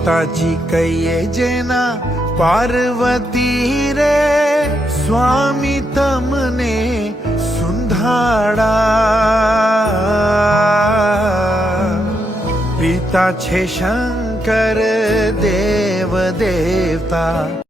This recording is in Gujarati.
માતાજી કહીએ જેના પાર્વતી રે સ્વામી તમને સુંધાડા પિતા છે શંકર દેવ દેવતા